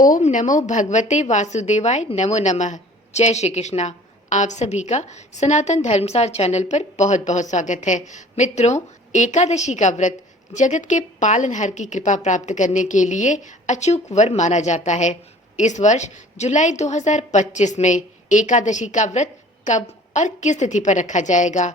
ओम नमो भगवते वासुदेवाय नमो नमः। जय श्री कृष्णा। आप सभी का सनातन धर्मसार चैनल पर बहुत बहुत स्वागत है। मित्रों, एकादशी का व्रत जगत के पालनहार की कृपा प्राप्त करने के लिए अचूक वर माना जाता है। इस वर्ष जुलाई 2025 में एकादशी का व्रत कब और किस तिथि पर रखा जाएगा?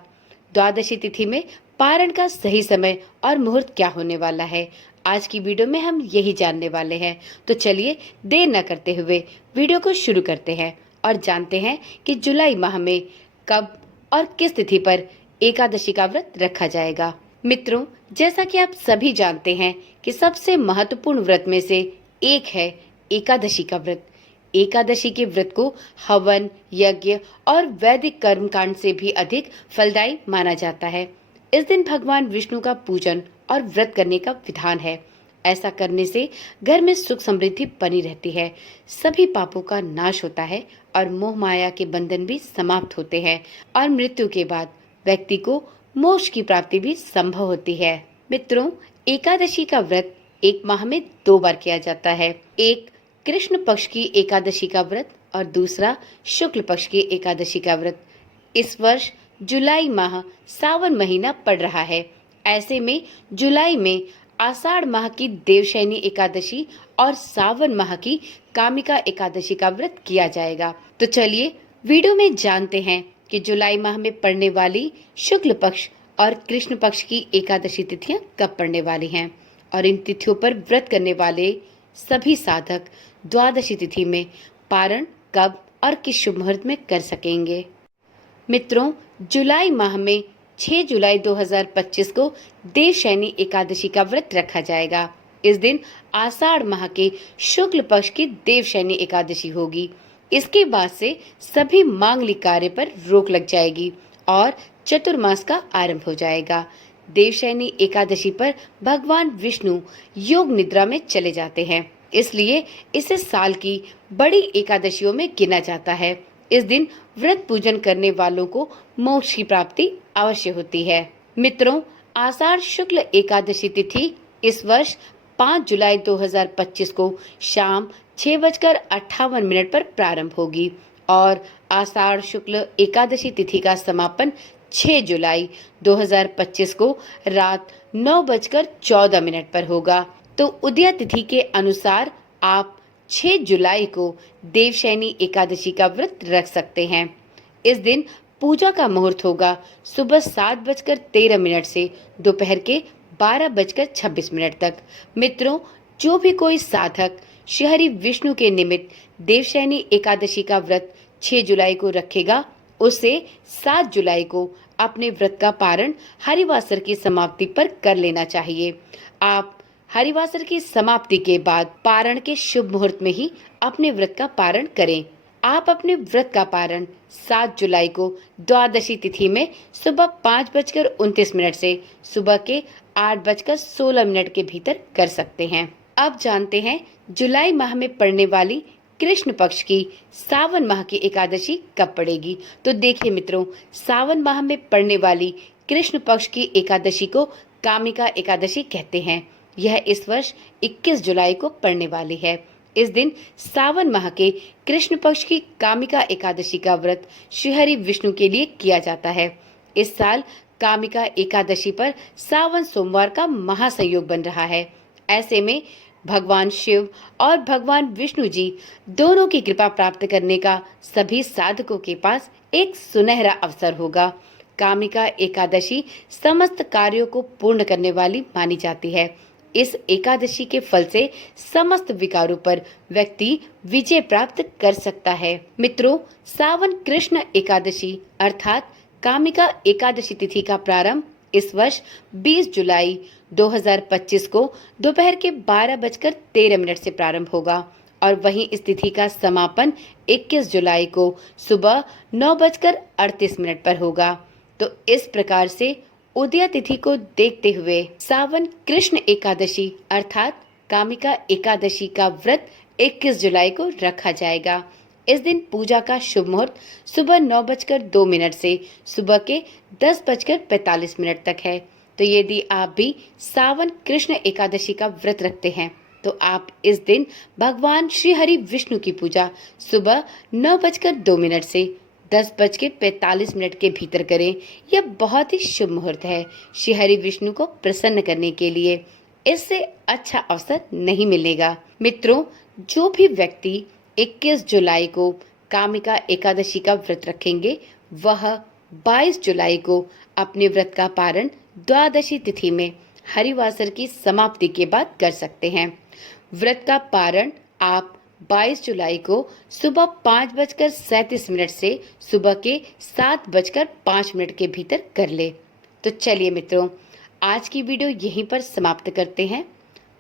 द्वादशी तिथि में पारण का सही समय और मुहूर्त क्या होने वाला है, आज की वीडियो में हम यही जानने वाले हैं। तो चलिए देर न करते हुए वीडियो को शुरू करते हैं और जानते हैं कि जुलाई माह में कब और किस तिथि पर एकादशी का व्रत रखा जाएगा। मित्रों, जैसा कि आप सभी जानते हैं कि सबसे महत्वपूर्ण व्रत में से एक है एकादशी का व्रत। एकादशी के व्रत को हवन, यज्ञ और वैदिक कर्मकांड से भी अधिक फलदायी माना जाता है। इस दिन भगवान विष्णु का पूजन और व्रत करने का विधान है। ऐसा करने से घर में सुख समृद्धि बनी रहती है, सभी पापों का नाश होता है और मोह माया के बंधन भी समाप्त होते हैं और मृत्यु के बाद व्यक्ति को मोक्ष की प्राप्ति भी संभव होती है। मित्रों, एकादशी का व्रत एक माह में 2 बार किया जाता है। एक कृष्ण पक्ष की एकादशी का व्रत और दूसरा शुक्ल पक्ष की एकादशी का व्रत। इस वर्ष जुलाई माह सावन महीना पड़ रहा है। ऐसे में जुलाई में आषाढ़ माह की देवशयनी एकादशी और सावन माह की कामिका एकादशी का व्रत किया जाएगा। तो चलिए वीडियो में जानते हैं कि जुलाई माह में पड़ने वाली शुक्ल पक्ष और कृष्ण पक्ष की एकादशी तिथियां कब पड़ने वाली हैं और इन तिथियों पर व्रत करने वाले सभी साधक द्वादशी तिथि में पारण कब और किस शुभ मुहूर्त में कर सकेंगे। मित्रों, जुलाई माह में 6 जुलाई 2025 को देवशयनी एकादशी का व्रत रखा जाएगा। इस दिन आषाढ़ माह के शुक्ल पक्ष की देवशयनी एकादशी होगी। इसके बाद से सभी मांगलिक कार्य पर रोक लग जाएगी और चतुर्मास का आरंभ हो जाएगा। देवशयनी एकादशी पर भगवान विष्णु योग निद्रा में चले जाते हैं, इसलिए इसे साल की बड़ी एकादशियों में गिना जाता है। इस दिन व्रत पूजन करने वालों को मोक्ष की प्राप्ति अवश्य होती है। मित्रों, आषाढ़ शुक्ल एकादशी तिथि इस वर्ष 5 जुलाई 2025 को शाम 6:58 पर प्रारंभ होगी और आषाढ़ शुक्ल एकादशी तिथि का समापन 6 जुलाई 2025 को रात 9:14 पर होगा। तो उदया तिथि के अनुसार आप 6 जुलाई को देवशयनी एकादशी का व्रत रख सकते हैं। इस दिन पूजा का मुहूर्त होगा सुबह 7:13 से दोपहर के 12:26 तक। मित्रों, जो भी कोई साधक श्रीहरि विष्णु के निमित्त देवशयनी एकादशी का व्रत 6 जुलाई को रखेगा, उसे 7 जुलाई को अपने व्रत का पारण हरिवासर की समाप्ति पर कर लेना चाहिए। आप हरिवासर की समाप्ति के बाद पारण के शुभ मुहूर्त में ही अपने व्रत का पारण करें। आप अपने व्रत का पारण 7 जुलाई को द्वादशी तिथि में सुबह 5:29 से सुबह के 8:16 के भीतर कर सकते हैं। अब जानते हैं जुलाई माह में पड़ने वाली कृष्ण पक्ष की सावन माह की एकादशी कब पड़ेगी। तो देखिए मित्रों, सावन माह में पड़ने वाली कृष्ण पक्ष की एकादशी को कामिका एकादशी कहते हैं। यह इस वर्ष 21 जुलाई को पड़ने वाली है। इस दिन सावन माह के कृष्ण पक्ष की कामिका एकादशी का व्रत श्रीहरि विष्णु के लिए किया जाता है। इस साल कामिका एकादशी पर सावन सोमवार का महासंयोग बन रहा है। ऐसे में भगवान शिव और भगवान विष्णु जी दोनों की कृपा प्राप्त करने का सभी साधकों के पास एक सुनहरा अवसर होगा। कामिका एकादशी समस्त कार्यों को पूर्ण करने वाली मानी जाती है। इस एकादशी के फल से समस्त विकारों पर व्यक्ति विजय प्राप्त कर सकता है। मित्रों, सावन कृष्ण एकादशी अर्थात कामिका एकादशी तिथि का प्रारंभ इस वर्ष 20 जुलाई 2025 को दोपहर के 12:13 से प्रारंभ होगा और वहीं इस तिथि का समापन 21 जुलाई को सुबह 9:38 पर होगा। तो इस प्रकार से उदया तिथि को देखते हुए सावन कृष्ण एकादशी अर्थात कामिका एकादशी का व्रत 21 जुलाई को रखा जाएगा। इस दिन पूजा का शुभ मुहूर्त सुबह 9:02 से सुबह के 10:45 तक है। तो यदि आप भी सावन कृष्ण एकादशी का व्रत रखते हैं तो आप इस दिन भगवान श्री हरि विष्णु की पूजा सुबह 9:02 से 10:45 के भीतर करें। यह बहुत ही शुभ मुहूर्त है श्री हरि विष्णु को प्रसन्न करने के लिए। इससे अच्छा अवसर नहीं मिलेगा। मित्रों, जो भी व्यक्ति 21 जुलाई को कामिका एकादशी का व्रत रखेंगे, वह 22 जुलाई को अपने व्रत का पारण द्वादशी तिथि में हरिवासर की समाप्ति के बाद कर सकते हैं। व्रत का पारण आप 22 जुलाई को सुबह 5:37 से सुबह के 7:05 के भीतर कर ले। तो चलिए मित्रों, आज की वीडियो यहीं पर समाप्त करते हैं।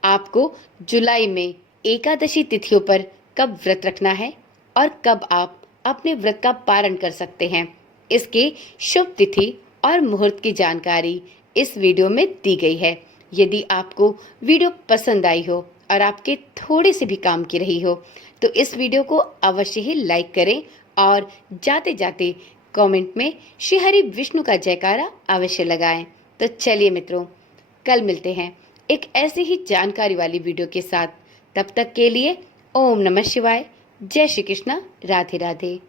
आपको जुलाई में एकादशी तिथियों पर कब व्रत रखना है और कब आप अपने व्रत का पारण कर सकते हैं, इसके शुभ तिथि और मुहूर्त की जानकारी इस वीडियो में दी गई है। यदि आपको वीडियो पसंद आई हो और आपके थोड़े से भी काम की रही हो, तो इस वीडियो को अवश्य ही लाइक करें और जाते जाते कमेंट में श्री हरि विष्णु का जयकारा अवश्य लगाएं। तो चलिए मित्रों, कल मिलते हैं एक ऐसे ही जानकारी वाली वीडियो के साथ। तब तक के लिए ओम नमः शिवाय, जय श्री कृष्णा, राधे राधे।